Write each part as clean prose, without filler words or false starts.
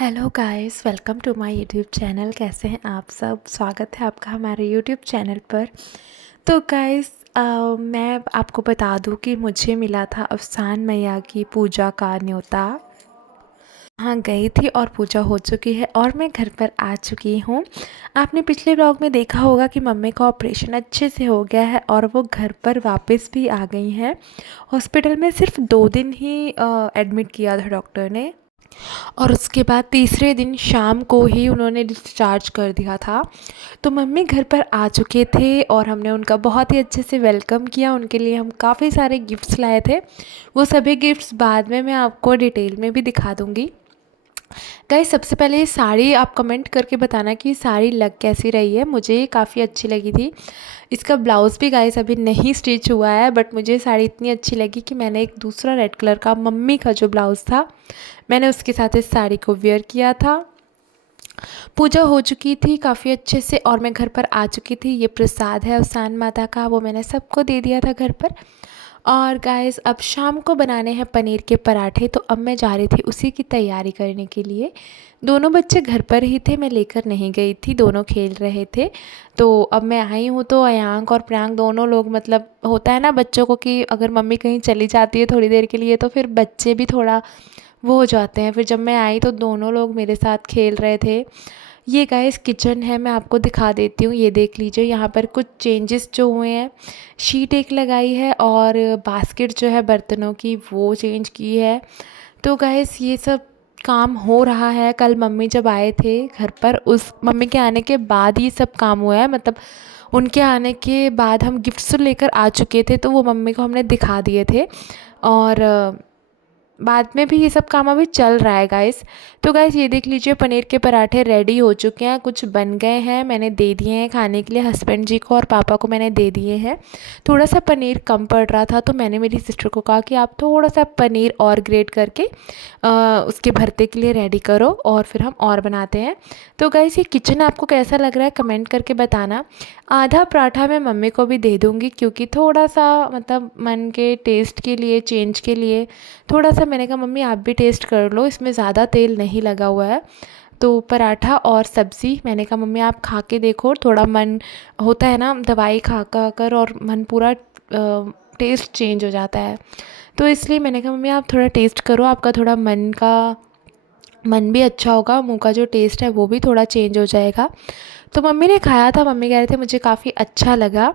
Hello guys, welcome to my YouTube channel. कैसे हैं आप सब? स्वागत है आपका हमारे यूट्यूब चैनल पर। तो गाइस, मैं आपको बता दूं कि मुझे मिला था अफसान मैया की पूजा का न्योता। हाँ, गई थी और पूजा हो चुकी है और मैं घर पर आ चुकी हूँ। आपने पिछले व्लॉग में देखा होगा कि मम्मी का ऑपरेशन अच्छे से हो गया है और वो घर पर वापस भी आ गई हैं। हॉस्पिटल में सिर्फ 2 दिन ही एडमिट किया था डॉक्टर ने और उसके बाद तीसरे दिन शाम को ही उन्होंने डिस्चार्ज कर दिया था। तो मम्मी घर पर आ चुके थे और हमने उनका बहुत ही अच्छे से वेलकम किया। उनके लिए हम काफ़ी सारे गिफ्ट्स लाए थे। वो सभी गिफ्ट्स बाद में मैं आपको डिटेल में भी दिखा दूँगी। गाइस, सबसे पहले ये साड़ी आप कमेंट करके बताना कि साड़ी लग कैसी रही है। मुझे ये काफ़ी अच्छी लगी थी। इसका ब्लाउज़ भी गाइस अभी नहीं स्टिच हुआ है, बट मुझे साड़ी इतनी अच्छी लगी कि मैंने एक दूसरा रेड कलर का मम्मी का जो ब्लाउज़ था, मैंने उसके साथ इस साड़ी को वेयर किया था। पूजा हो चुकी थी काफ़ी अच्छे से और मैं घर पर आ चुकी थी। ये प्रसाद है अफसान माता का, वो मैंने सबको दे दिया था घर पर। और गाइस, अब शाम को बनाने हैं पनीर के पराठे, तो अब मैं जा रही थी उसी की तैयारी करने के लिए। दोनों बच्चे घर पर ही थे, मैं लेकर नहीं गई थी, दोनों खेल रहे थे। तो अब मैं आई हूँ तो अयांक और प्रियांक दोनों लोग, मतलब होता है ना बच्चों को कि अगर मम्मी कहीं चली जाती है थोड़ी देर के लिए तो फिर बच्चे भी थोड़ा वो हो जाते हैं। फिर जब मैं आई तो दोनों लोग मेरे साथ खेल रहे थे। ये गाइस किचन है, मैं आपको दिखा देती हूँ। ये देख लीजिए, यहाँ पर कुछ चेंजेस जो हुए हैं। शीट एक लगाई है और बास्केट जो है बर्तनों की वो चेंज की है। तो गाइस, ये सब काम हो रहा है। कल मम्मी जब आए थे घर पर, उस मम्मी के आने के बाद ये सब काम हुआ है। मतलब उनके आने के बाद हम गिफ्ट्स लेकर आ चुके थे, तो वो मम्मी को हमने दिखा दिए थे। और बाद में भी ये सब काम अभी चल रहा है गाइस। तो गाइस, ये देख लीजिए पनीर के पराठे रेडी हो चुके हैं, कुछ बन गए हैं, मैंने दे दिए हैं खाने के लिए। हस्बैंड जी को और पापा को मैंने दे दिए हैं। थोड़ा सा पनीर कम पड़ रहा था तो मैंने मेरी सिस्टर को कहा कि आप थोड़ा सा पनीर और ग्रेट करके उसके भरते के लिए रेडी करो और फिर हम और बनाते हैं। तो गाइस, ये किचन आपको कैसा लग रहा है कमेंट करके बताना। आधा पराठा मैं मम्मी को भी दे दूँगी क्योंकि थोड़ा सा मतलब मन के टेस्ट के लिए, चेंज के लिए थोड़ा सा मैंने कहा मम्मी आप भी टेस्ट कर लो, इसमें ज़्यादा तेल नहीं लगा हुआ है। तो पराठा और सब्ज़ी मैंने कहा मम्मी आप खा के देखो, थोड़ा मन होता है ना दवाई खा कर और मन पूरा टेस्ट चेंज हो जाता है। तो इसलिए मैंने कहा मम्मी आप थोड़ा टेस्ट करो, आपका थोड़ा मन भी अच्छा होगा, मुंह का जो टेस्ट है वो भी थोड़ा चेंज हो जाएगा। तो मम्मी ने खाया था, मम्मी कह रहे थे मुझे काफ़ी अच्छा लगा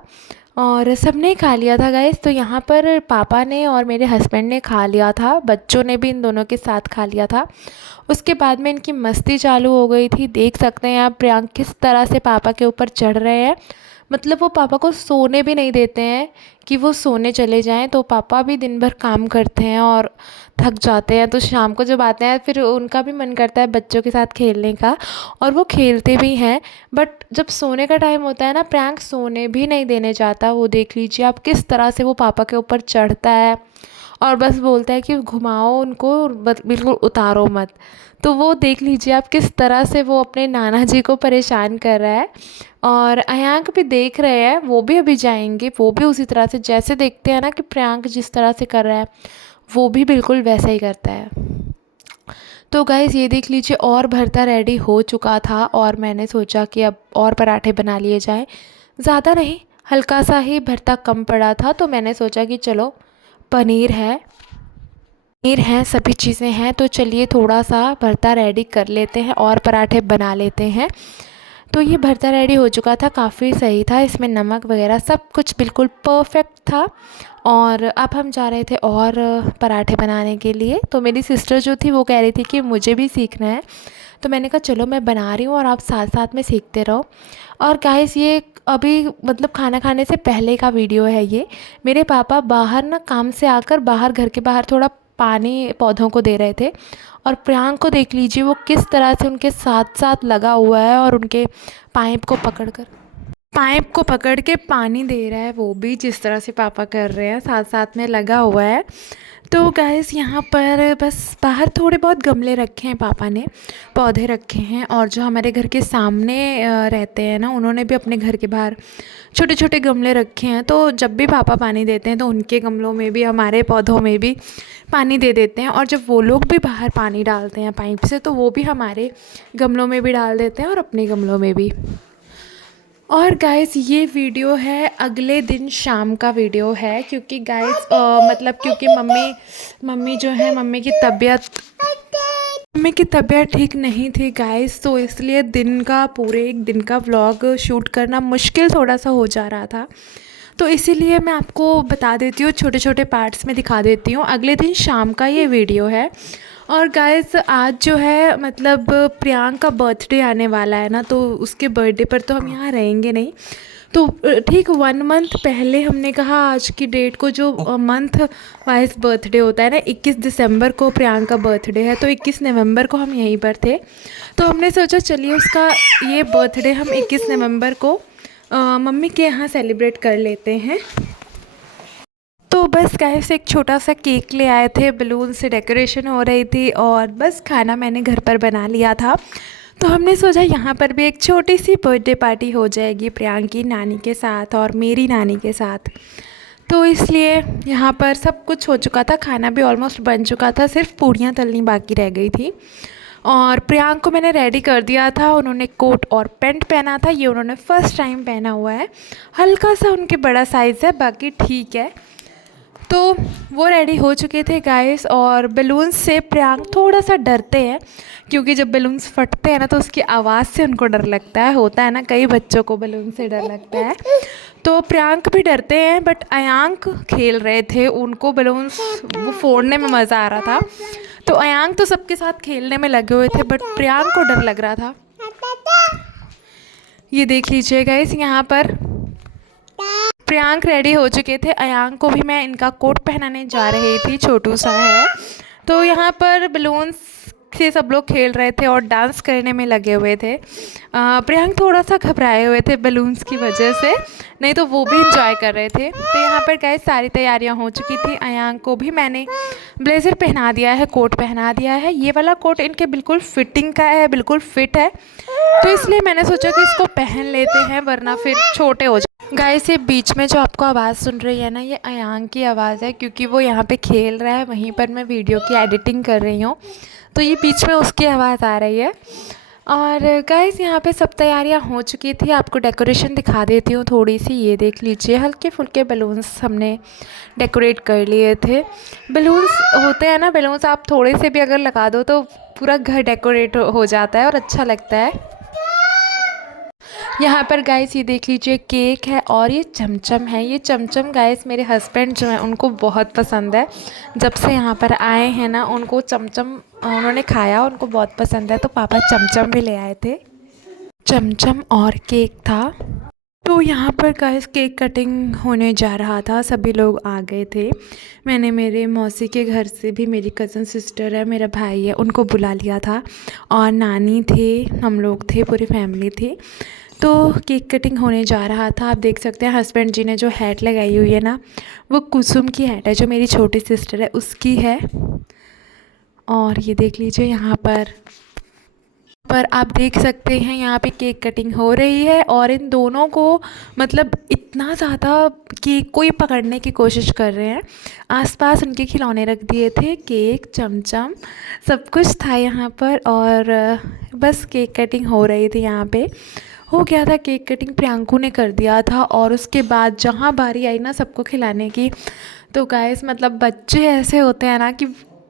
और सबने खा लिया था गाइस। तो यहाँ पर पापा ने और मेरे हस्बैंड ने खा लिया था, बच्चों ने भी इन दोनों के साथ खा लिया था। उसके बाद में इनकी मस्ती चालू हो गई थी। देख सकते हैं आप प्रियांक किस तरह से पापा के ऊपर चढ़ रहे हैं। मतलब वो पापा को सोने भी नहीं देते हैं कि वो सोने चले जाएं। तो पापा भी दिन भर काम करते हैं और थक जाते हैं, तो शाम को जब आते हैं फिर उनका भी मन करता है बच्चों के साथ खेलने का और वो खेलते भी हैं। बट जब सोने का टाइम होता है ना, प्रियांक सोने भी नहीं देने जाता। वो देख लीजिए आप किस तरह से वो पापा के ऊपर चढ़ता है और बस बोलता है कि घुमाओ उनको, बिल्कुल उतारो मत। तो वो देख लीजिए आप किस तरह से वो अपने नाना जी को परेशान कर रहा है। और अयांक भी देख रहे हैं, वो भी अभी जाएंगे, वो भी उसी तरह से जैसे देखते हैं ना कि प्रियांक जिस तरह से कर रहा है वो भी बिल्कुल वैसा ही करता है। तो गाइस, ये देख लीजिए और भरता रेडी हो चुका था और मैंने सोचा कि अब और पराठे बना लिए जाएं। ज़्यादा नहीं, हल्का सा ही भरता कम पड़ा था तो मैंने सोचा कि चलो पनीर है, सभी चीज़ें हैं, तो चलिए थोड़ा सा भरता रेडी कर लेते हैं और पराठे बना लेते हैं। तो ये भरता रेडी हो चुका था, काफ़ी सही था, इसमें नमक वगैरह सब कुछ बिल्कुल परफेक्ट था। और अब हम जा रहे थे और पराठे बनाने के लिए। तो मेरी सिस्टर जो थी वो कह रही थी कि मुझे भी सीखना है, तो मैंने कहा चलो मैं बना रही हूँ और आप साथ साथ में सीखते रहो। और गाइस, ये अभी मतलब खाना खाने से पहले का वीडियो है ये। मेरे पापा बाहर ना काम से आकर बाहर, घर के बाहर थोड़ा पानी पौधों को दे रहे थे और प्रियांक को देख लीजिए वो किस तरह से उनके साथ साथ लगा हुआ है और उनके पाइप को पकड़ के पानी दे रहा है। वो भी जिस तरह से पापा कर रहे हैं साथ साथ में लगा हुआ है। तो गाइस यहाँ पर बस बाहर थोड़े बहुत गमले रखे हैं, पापा ने पौधे रखे हैं, और जो हमारे घर के सामने रहते हैं ना, उन्होंने भी अपने घर के बाहर छोटे छोटे गमले रखे हैं। तो जब भी पापा पानी देते हैं तो उनके गमलों में भी, हमारे पौधों में भी पानी दे देते हैं। और जब वो लोग भी बाहर पानी डालते हैं पाइप से, तो वो भी हमारे गमलों में भी डाल देते हैं और अपने गमलों में भी। और गाइस ये वीडियो है अगले दिन शाम का वीडियो है, क्योंकि गाइस मतलब क्योंकि मम्मी जो है, मम्मी की तबीयत ठीक नहीं थी गाइस, तो इसलिए पूरे एक दिन का व्लॉग शूट करना मुश्किल थोड़ा सा हो जा रहा था। तो इसीलिए मैं आपको बता देती हूँ, छोटे छोटे पार्ट्स में दिखा देती हूँ। अगले दिन शाम का ये वीडियो है। और गाइस आज जो है मतलब प्रियांक का बर्थडे आने वाला है ना, तो उसके बर्थडे पर तो हम यहाँ रहेंगे नहीं। तो ठीक 1 मंथ पहले हमने कहा, आज की डेट को जो मंथ वाइज बर्थडे होता है ना, 21 दिसंबर को प्रियांक का बर्थडे है, तो 21 नवंबर को हम यहीं पर थे। तो हमने सोचा चलिए उसका ये बर्थडे हम 21 नवंबर को मम्मी के यहाँ सेलिब्रेट कर लेते हैं। तो बस गाइस एक छोटा सा केक ले आए थे, बलून से डेकोरेशन हो रही थी, और बस खाना मैंने घर पर बना लिया था। तो हमने सोचा यहाँ पर भी एक छोटी सी बर्थडे पार्टी हो जाएगी प्रियांक की नानी के साथ और मेरी नानी के साथ। तो इसलिए यहाँ पर सब कुछ हो चुका था, खाना भी ऑलमोस्ट बन चुका था, सिर्फ पूड़ियाँ तलनी बाकी रह गई थी। और प्रियांक को मैंने रेडी कर दिया था, उन्होंने कोट और पैंट पहना था, ये उन्होंने फ़र्स्ट टाइम पहना हुआ है, हल्का सा उनके बड़ा साइज़ है, बाकी ठीक है। तो वो रेडी हो चुके थे गाइस। और बलून्स से प्रियांक थोड़ा सा डरते हैं, क्योंकि जब बलून्स फटते हैं ना तो उसकी आवाज़ से उनको डर लगता है, होता है ना कई बच्चों को बलून से डर लगता है। तो प्रियांक भी डरते हैं, बट अयांक खेल रहे थे, उनको बलून्स वो फोड़ने में मज़ा आ रहा था। तो अयांक तो सबके साथ खेलने में लगे हुए थे, बट प्रियांक को डर लग रहा था। ये देख लीजिए गाइस, यहाँ पर प्रियांक रेडी हो चुके थे, अयांक को भी मैं इनका कोट पहनाने जा रही थी, छोटू सा है। तो यहाँ पर बलून्स से सब लोग खेल रहे थे और डांस करने में लगे हुए थे। प्रियांक थोड़ा सा घबराए हुए थे बलून्स की वजह से, नहीं तो वो भी इंजॉय कर रहे थे। तो यहाँ पर गाइस सारी तैयारियाँ हो चुकी थी, अयांक को भी मैंने ब्लेज़र पहना दिया है, कोट पहना दिया है। ये वाला कोट इनके बिल्कुल फिटिंग का है, बिल्कुल फिट है, तो इसलिए मैंने सोचा कि इसको पहन लेते हैं, वरना फिर छोटे हो जाए। गाइस ये बीच में जो आपको आवाज़ सुन रही है ना, ये अयांक की आवाज़ है, क्योंकि वो यहाँ पे खेल रहा है, वहीं पर मैं वीडियो की एडिटिंग कर रही हूँ, तो ये बीच में उसकी आवाज़ आ रही है। और गाइस यहाँ पे सब तैयारियाँ हो चुकी थी, आपको डेकोरेशन दिखा देती हूँ थोड़ी सी। ये देख लीजिए, हल्के फुल्के बलून्स हमने डेकोरेट कर लिए थे। बलून्स होते हैं ना, बलून्स आप थोड़े से भी अगर लगा दो तो पूरा घर डेकोरेट हो जाता है और अच्छा लगता है। यहाँ पर गाइस ये देख लीजिए, केक है और ये चमचम है। ये चमचम गाइस मेरे हस्बैंड जो है उनको बहुत पसंद है, जब से यहाँ पर आए हैं ना उनको चमचम उन्होंने खाया, उनको बहुत पसंद है, तो पापा चमचम भी ले आए थे। चमचम और केक था। तो यहाँ पर गाइस केक कटिंग होने जा रहा था, सभी लोग आ गए थे। मैंने मेरे मौसी के घर से भी, मेरी कज़न सिस्टर है, मेरा भाई है, उनको बुला लिया था, और नानी थे, हम लोग थे, पूरी फैमिली थी। तो केक कटिंग होने जा रहा था। आप देख सकते हैं हस्बैंड जी ने जो हैट लगाई हुई है ना, वो कुसुम की हैट है, जो मेरी छोटी सिस्टर है उसकी है। और ये देख लीजिए यहाँ पर आप देख सकते हैं यहाँ पे केक कटिंग हो रही है, और इन दोनों को मतलब इतना ज़्यादा केक को ही पकड़ने की कोशिश कर रहे हैं। आसपास उनके खिलौने रख दिए थे, केक, चमचम सब कुछ था यहाँ पर, और बस केक कटिंग हो रही थी। यहाँ पे हो गया था केक कटिंग, प्रियांकू ने कर दिया था। और उसके बाद जहाँ बारी आई ना सबको खिलाने की, तो गाइस मतलब बच्चे ऐसे होते हैं ना कि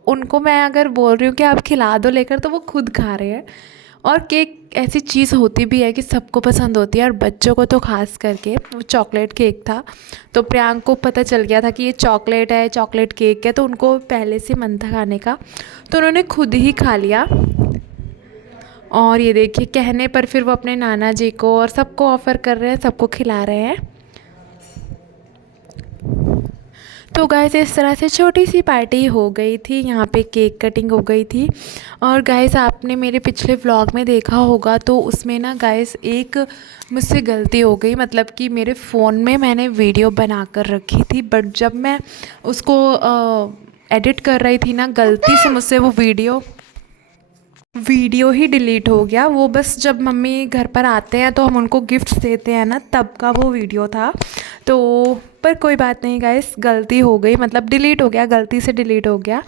उनको मैं अगर बोल रही हूँ कि आप खिला दो लेकर, तो वो खुद खा रहे हैं। और केक ऐसी चीज़ होती भी है कि सबको पसंद होती है, और बच्चों को तो ख़ास करके। वो चॉकलेट केक था, तो प्रियांक को पता चल गया था कि ये चॉकलेट है, चॉकलेट केक है, तो उनको पहले से मन था खाने का, तो उन्होंने खुद ही खा लिया। और ये देखिए कहने पर फिर वो अपने नाना जी को और सबको ऑफ़र कर रहे हैं, सबको खिला रहे हैं। तो गाइस इस तरह से छोटी सी पार्टी हो गई थी, यहाँ पे केक कटिंग हो गई थी। और गाइस आपने मेरे पिछले व्लॉग में देखा होगा, तो उसमें ना गाइस एक मुझसे गलती हो गई, मतलब कि मेरे फ़ोन में मैंने वीडियो बना कर रखी थी, बट जब मैं उसको एडिट कर रही थी ना, गलती से मुझसे वो वीडियो ही डिलीट हो गया। वो बस जब मम्मी घर पर आते हैं तो हम उनको गिफ्ट्स देते हैं ना, तब का वो वीडियो था। तो पर कोई बात नहीं गाइस, गलती हो गई, मतलब डिलीट हो गया, गलती से डिलीट हो गया।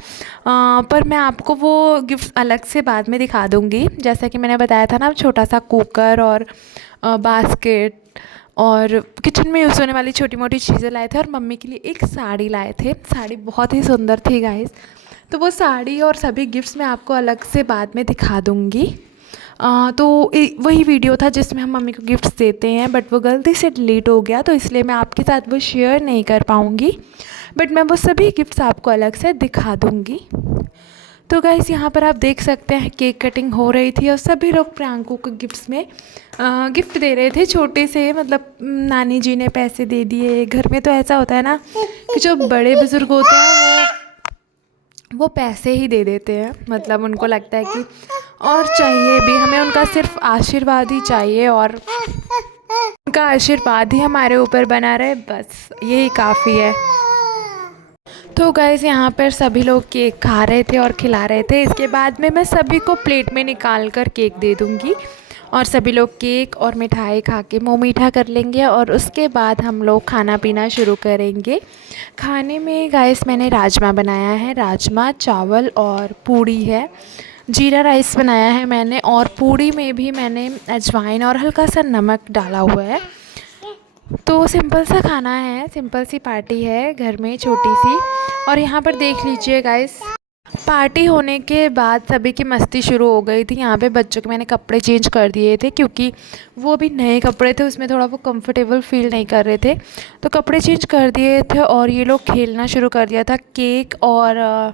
पर मैं आपको वो गिफ्ट्स अलग से बाद में दिखा दूँगी। जैसा कि मैंने बताया था ना, छोटा सा कुकर और बास्केट और किचन में यूज़ होने वाली छोटी मोटी चीज़ें लाए थे, और मम्मी के लिए एक साड़ी लाए थे। साड़ी बहुत ही सुंदर थी गाइस। तो वो साड़ी और सभी गिफ्ट्स मैं आपको अलग से बाद में दिखा दूँगी। तो वही वीडियो था जिसमें हम मम्मी को गिफ्ट्स देते हैं, बट वो गलती से डिलीट हो गया, तो इसलिए मैं आपके साथ वो शेयर नहीं कर पाऊँगी। बट मैं वो सभी गिफ्ट्स आपको अलग से दिखा दूँगी। तो गाइस यहाँ पर आप देख सकते हैं केक कटिंग हो रही थी, और सभी लोग प्रियांकू को गिफ्ट्स में गिफ्ट दे रहे थे, छोटे से, मतलब नानी जी ने पैसे दे दिए। घर में तो ऐसा होता है ना कि जो बड़े बुज़ुर्ग होते हैं वो पैसे ही दे देते हैं, मतलब उनको लगता है कि और चाहिए भी हमें, उनका सिर्फ आशीर्वाद ही चाहिए, और उनका आशीर्वाद ही हमारे ऊपर बना रहे, बस यही काफ़ी है। तो गाइस यहाँ पर सभी लोग केक खा रहे थे और खिला रहे थे। इसके बाद में मैं सभी को प्लेट में निकाल कर केक दे दूँगी, और सभी लोग केक और मिठाई खा के मुँह मीठा कर लेंगे, और उसके बाद हम लोग खाना पीना शुरू करेंगे। खाने में गाइस मैंने राजमा बनाया है, राजमा चावल और पूड़ी है, जीरा राइस बनाया है मैंने, और पूड़ी में भी मैंने अजवाइन और हल्का सा नमक डाला हुआ है। तो सिंपल सा खाना है, सिंपल सी पार्टी है घर में, छोटी सी। और यहाँ पर देख लीजिए गाइस, पार्टी होने के बाद सभी की मस्ती शुरू हो गई थी। यहाँ पे बच्चों के मैंने कपड़े चेंज कर दिए थे, क्योंकि वो भी नए कपड़े थे, उसमें थोड़ा वो कंफर्टेबल फील नहीं कर रहे थे, तो कपड़े चेंज कर दिए थे। और ये लोग खेलना शुरू कर दिया था। केक और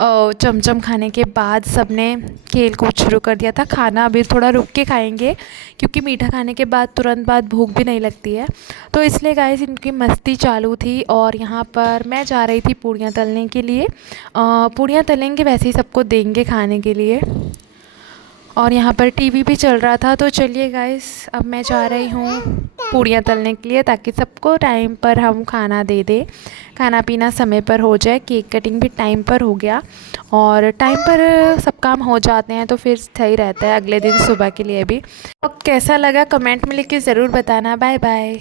चमचम खाने के बाद सब ने खेल कूद शुरू कर दिया था। खाना अभी थोड़ा रुक के खाएंगे, क्योंकि मीठा खाने के बाद तुरंत बाद भूख भी नहीं लगती है, तो इसलिए गाइस इनकी मस्ती चालू थी। और यहाँ पर मैं जा रही थी पूड़ियाँ तलने के लिए। पूड़ियाँ तलेंगे, वैसे ही सबको देंगे खाने के लिए। और यहाँ पर टीवी भी चल रहा था। तो चलिए गाइस, अब मैं जा रही हूँ पूड़ियाँ तलने के लिए, ताकि सबको टाइम पर हम खाना दे दें, खाना पीना समय पर हो जाए। केक कटिंग भी टाइम पर हो गया, और टाइम पर सब काम हो जाते हैं तो फिर सही रहता है अगले दिन सुबह के लिए भी। और कैसा लगा कमेंट में लिख के ज़रूर बताना। Bye bye.